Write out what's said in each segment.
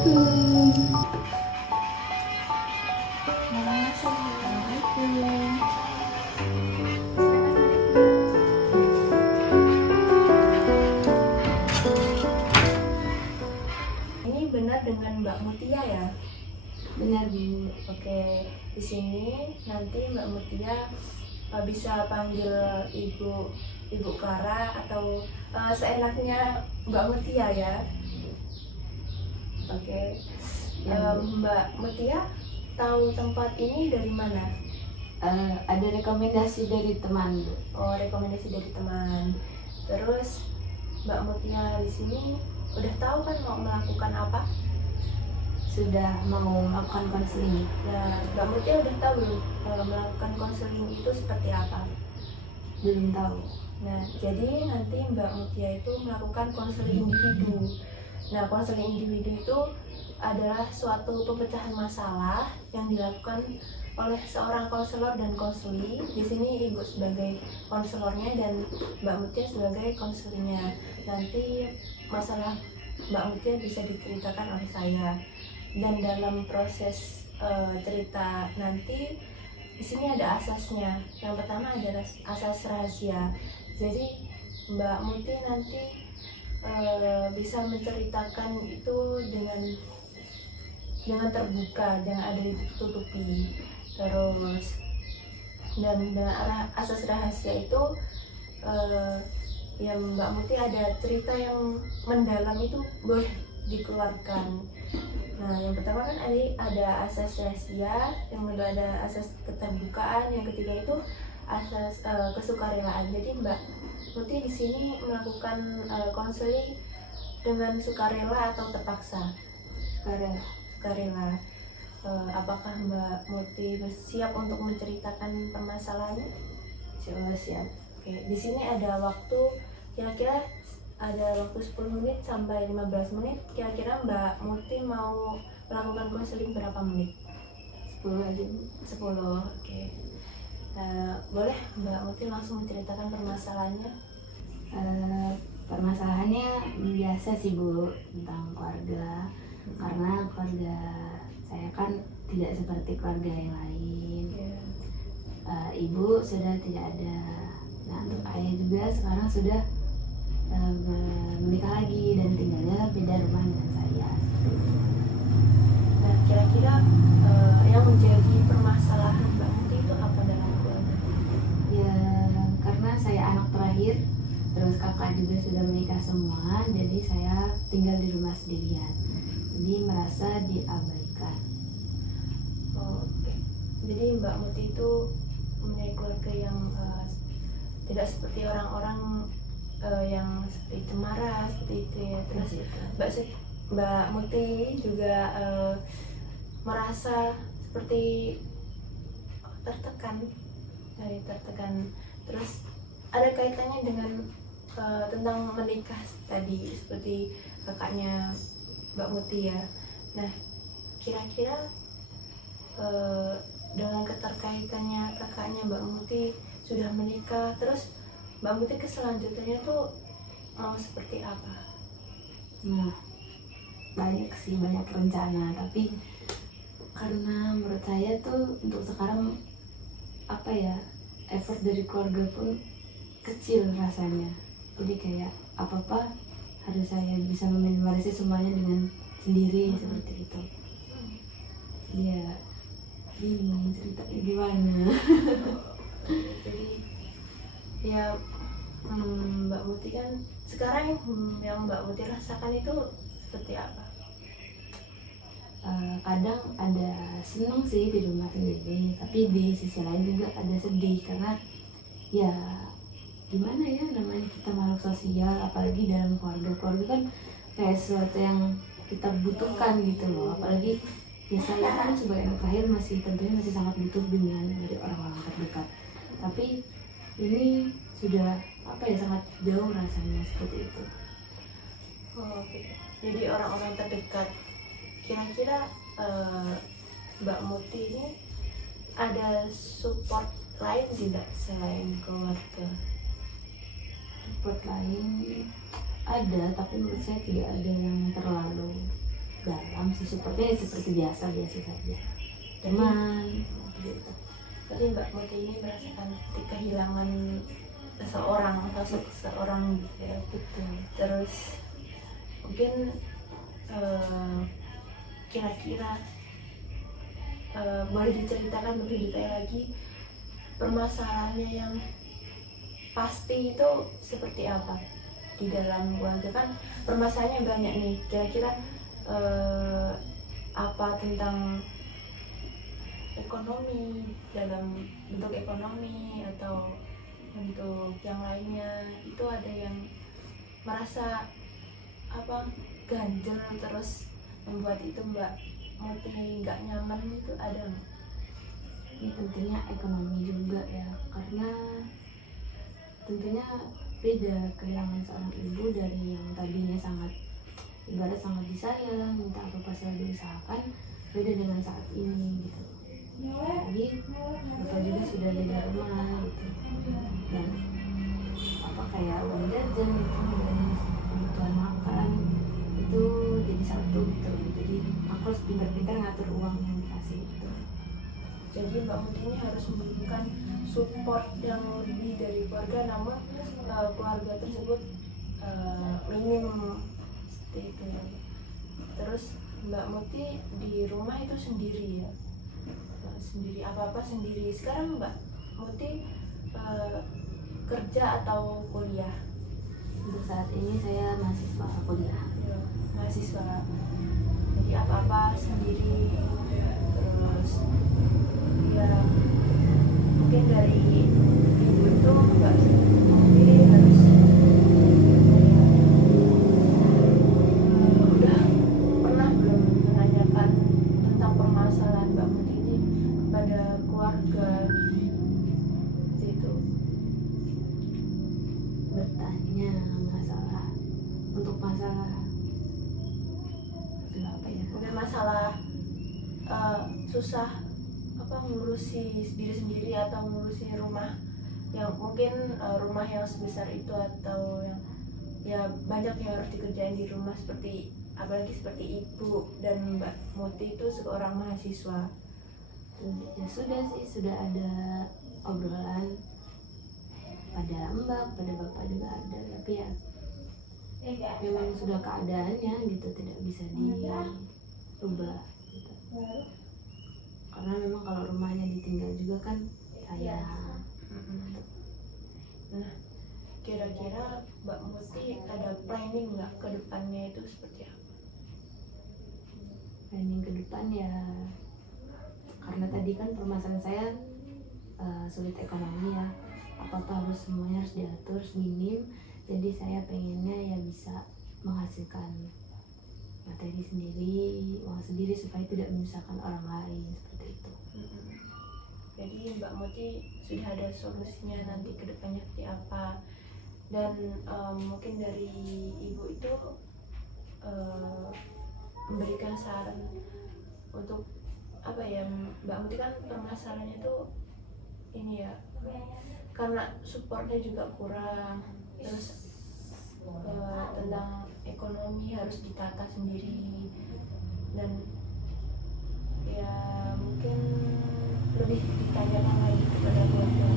Assalamualaikum. Ini benar dengan Mbak Mutia ya? Benar Bu. Oke, di sini nanti Mbak Mutia bisa panggil Ibu Clara atau seenaknya Mbak Mutia ya. Oke, Ya, Bu. Mbak Mutia tahu tempat ini dari mana? Ada rekomendasi dari teman Bu. Oh, rekomendasi dari teman. Terus Mbak Mutia di sini udah tahu kan mau melakukan apa? Sudah mau melakukan konseling. Nah, Mbak Mutia udah tahu belum melakukan konseling itu seperti apa? Belum tahu. Nah, jadi nanti Mbak Mutia itu melakukan konseling individu. Nah, konseling individu itu adalah suatu pemecahan masalah yang dilakukan oleh seorang konselor dan konseli. Di sini Ibu sebagai konselornya dan Mbak Mutia sebagai konselingnya. Nanti masalah Mbak Mutia bisa diceritakan oleh saya. Dan dalam proses cerita nanti di sini ada asasnya. Yang pertama adalah asas rahasia. Jadi Mbak Mutia nanti bisa menceritakan itu dengan terbuka, jangan ada ditutupi. Terus dan dengan asas rahasia itu yang Mbak Mutia ada cerita yang mendalam itu boleh dikeluarkan. Nah, yang pertama kan ada asas rahasia, yang kedua ada asas keterbukaan, yang ketiga itu asas kesukarelaan. Jadi Mbak Muti di sini melakukan konseling dengan sukarela atau terpaksa? Sukarela. Apakah Mbak Muti bersiap untuk menceritakan permasalahannya? Siap. Oke, di sini ada waktu kira-kira ada waktu 10 menit sampai 15 menit. Kira-kira Mbak Muti mau melakukan konseling berapa menit? 10 aja Bu. 10, oke. Boleh Mbak Muti langsung menceritakan permasalahannya? Permasalahannya biasa sih Bu, tentang keluarga. Karena keluarga saya kan tidak seperti keluarga yang lain. Ibu sudah tidak ada. Nah, untuk ayah juga sekarang sudah menikah lagi dan tinggalnya beda rumah dengan saya. Nah, kira-kira yang menjadi permasalahan Mbak Muti itu apa dalam keluarga? Ya, karena saya anak terakhir, terus kakak juga sudah menikah semua, jadi saya tinggal di rumah sendirian. Jadi merasa diabaikan. Oke. Jadi Mbak Muti itu mempunyai keluarga yang tidak seperti orang-orang yang seperti cemara seperti itu ya. Terus Mbak Muti juga merasa seperti tertekan. Terus ada kaitannya dengan tentang menikah tadi seperti kakaknya Mbak Muti ya. Nah, kira-kira dengan keterkaitannya kakaknya Mbak Muti sudah menikah, terus Mbak Muti keselanjutannya tuh mau seperti apa? Nah, banyak rencana, tapi karena menurut saya tuh untuk sekarang effort dari keluarga pun kecil rasanya. Jadi kayak apa-apa harus saya bisa meminimalisir semuanya dengan sendiri seperti itu. Ya, bingung ceritanya gimana. Jadi ya Mbak Muti kan sekarang yang Mbak Muti rasakan itu seperti apa? Kadang ada seneng sih di rumah sendiri, tapi di sisi lain juga ada sedih karena ya gimana ya, namanya kita makhluk sosial, apalagi dalam keluarga kan kayak sesuatu yang kita butuhkan gitu loh. Apalagi ya saya kan sebagai anak terakhir tentunya masih sangat butuh bimbingan dari orang-orang terdekat. Tapi ini sudah sangat jauh rasanya seperti itu. Oke. Jadi orang-orang terdekat. Kira-kira Mbak Muti ini ada support lain tidak selain keluarga? Support lain ada, tapi menurut saya tidak ada yang terlalu dalam masih supportnya seperti biasa saja, teman gitu. Jadi Mbak Muti ini merasakan kehilangan seseorang atau seseorang gitu ya. Betul. Terus mungkin kira-kira boleh diceritakan lebih detail lagi permasalahannya yang pasti itu seperti apa di dalam keluarga? Kan permasalahannya banyak nih, kira-kira apa tentang ekonomi, dalam bentuk ekonomi atau bentuk yang lainnya, itu ada yang merasa apa ganjel terus membuat itu Mbak Muti nggak nyaman, itu ada nggak? Ini tentunya ekonomi juga ya, karena tentunya beda kehilangan seorang ibu dari yang tadinya sangat ibarat sangat disayang, minta apa-apa selalu diusahakan, beda dengan saat ini gitu. Jadi bapak juga sudah beda rumah gitu, dan apa kayak uang jajan itu dan kebutuhan makan itu jadi satu gitu. Jadi aku harus pintar-pintar ngatur uang yang dikasih itu. Jadi Mbak Muti ini harus membutuhkan support yang lebih dari keluarga, namun keluarga tersebut minim seperti itu ya. Terus Mbak Muti di rumah itu sendiri ya, sendiri apa-apa sendiri. Sekarang Mbak Muti kerja atau kuliah? Untuk saat ini saya mahasiswa kuliah. Ya, mahasiswa. Jadi apa-apa sendiri. Terus ya mungkin dari ibu itu nggak mungkin harus udah pernah belum menanyakan tentang permasalahan Mbak Muti ini kepada keluarga itu? Bertanya masalah untuk masalah itu apa ya? Mungkin masalah susah apa ngurusi diri sendiri atau ngurusi rumah yang mungkin rumah yang sebesar itu, atau yang ya banyak yang harus dikerjain di rumah, seperti apalagi seperti ibu dan Mbak Muti itu seorang mahasiswa. Ya sudah sih, sudah ada obrolan pada mbak, pada bapak juga ada, tapi ya memang sudah keadaannya gitu, tidak bisa dirubah gitu. Karena memang kalau rumahnya ditinggal juga kan saya. Nah, kira-kira Mbak Muti ada planning nggak ke depannya itu seperti apa? Planning ke depan ya, karena tadi kan permasalahan saya sulit ekonomi ya, apa-apa harus semuanya harus diatur, minim. Jadi saya pengennya ya bisa menghasilkan materi sendiri, uang sendiri, supaya tidak menyusahkan orang lain, seperti itu. Jadi Mbak Muti sudah ada solusinya nanti ke depannya seperti apa, dan mungkin dari ibu itu memberikan saran untuk apa ya, Mbak Muti kan permasalahannya itu ini ya, karena supportnya juga kurang, terus tentang ekonomi harus ditata sendiri, dan ya mungkin lebih ditanyakan lagi kepada keluarga,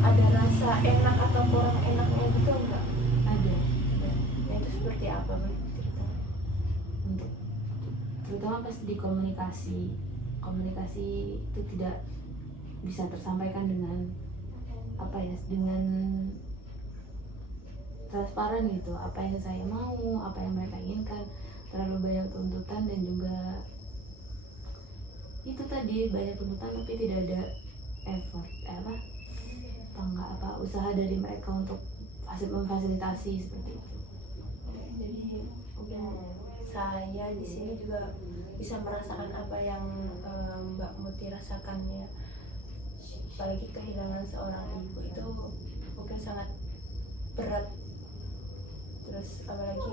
ada rasa enak atau kurang enaknya gitu enggak? Ada. Nah itu seperti apa Bu? Cerita. Untuk terutama pas di komunikasi itu tidak bisa tersampaikan dengan apa ya, dengan transparan gitu, apa yang saya mau, apa yang mereka inginkan. Terlalu banyak tuntutan dan juga itu tadi banyak tuntutan tapi tidak ada effort usaha dari mereka untuk memfasilitasi seperti itu. Jadi mungkin saya di sini juga bisa merasakan apa yang Mbak Muti rasakan ya, apalagi kehilangan seorang ibu itu mungkin sangat berat. Terus apalagi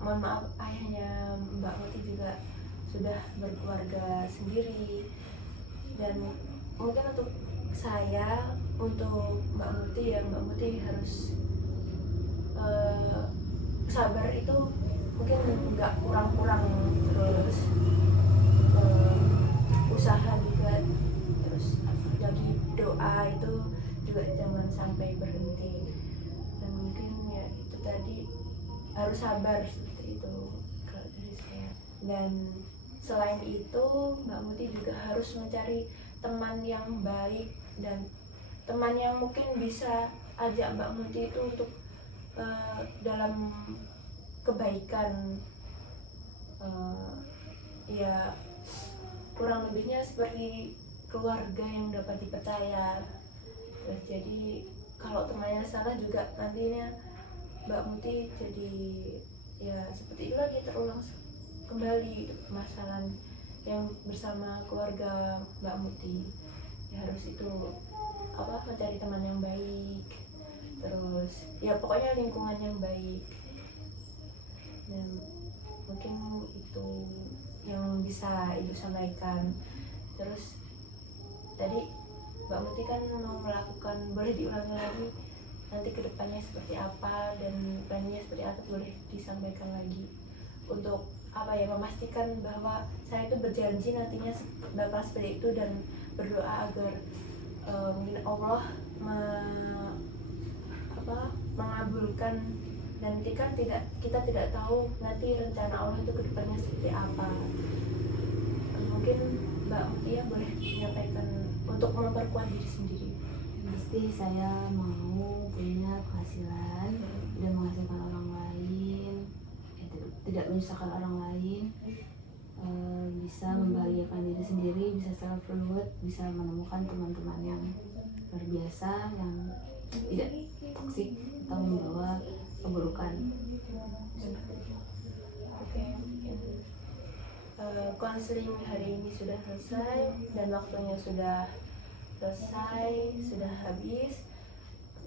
mohon maaf, ayahnya Mbak Muti juga sudah berkeluarga sendiri, dan mungkin untuk saya, untuk Mbak Muti ya, Mbak Muti harus sabar itu mungkin nggak kurang-kurang, terus eh, usaha juga, terus lagi doa itu juga jangan sampai berhenti. Dan mungkin ya itu tadi, harus sabar seperti itu kalau dari saya. Dan selain itu Mbak Muti juga harus mencari teman yang baik dan teman yang mungkin bisa ajak Mbak Muti itu untuk dalam kebaikan. Ya kurang lebihnya seperti keluarga yang dapat dipercaya. Terus jadi kalau temannya salah juga nantinya Mbak Muti jadi ya seperti itu lagi, terulang kembali permasalahan yang bersama keluarga Mbak Muti. Ya harus itu mencari teman yang baik, terus ya pokoknya lingkungan yang baik. Dan mungkin itu yang bisa Ibu sampaikan. Terus tadi Mbak Muti kan mau melakukan, boleh diulangi lagi nanti kedepannya seperti apa dan plannya seperti apa, boleh disampaikan lagi untuk memastikan bahwa saya itu berjanji nantinya bakal seperti itu, dan berdoa agar mungkin Allah mengabulkan. Dan kita tidak tahu nanti rencana Allah itu kedepannya seperti apa. Mungkin Mbak Mutia boleh menyampaikan untuk memperkuat diri sendiri. Pasti saya mau punya penghasilan, tidak menghasilkan orang lain, tidak menyusahkan orang lain, bisa membahagiakan diri sendiri, bisa self reward, bisa menemukan teman-teman yang luar biasa, yang tidak toksik atau membawa keburukan. Oke. Konseling hari ini sudah selesai dan waktunya sudah selesai, sudah habis.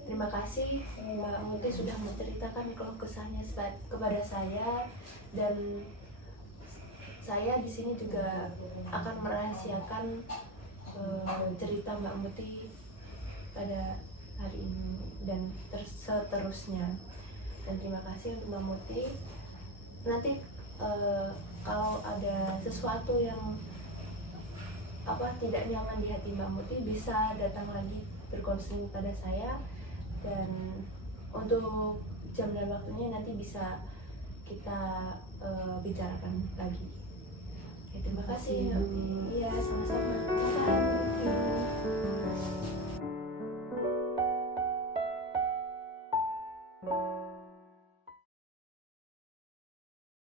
Terima kasih Mbak Muti sudah menceritakan keluh kesahnya kepada saya, dan saya di sini juga akan merahasiakan cerita Mbak Muti pada hari ini dan seterusnya. Dan terima kasih untuk Mbak Muti. Nanti kalau ada sesuatu yang tidak nyaman di hati Mbak Muti, bisa datang lagi berkonseling pada saya, dan untuk jam dan waktunya nanti bisa kita bicarakan lagi. Oke, terima kasih. Iya, sama-sama. Bye.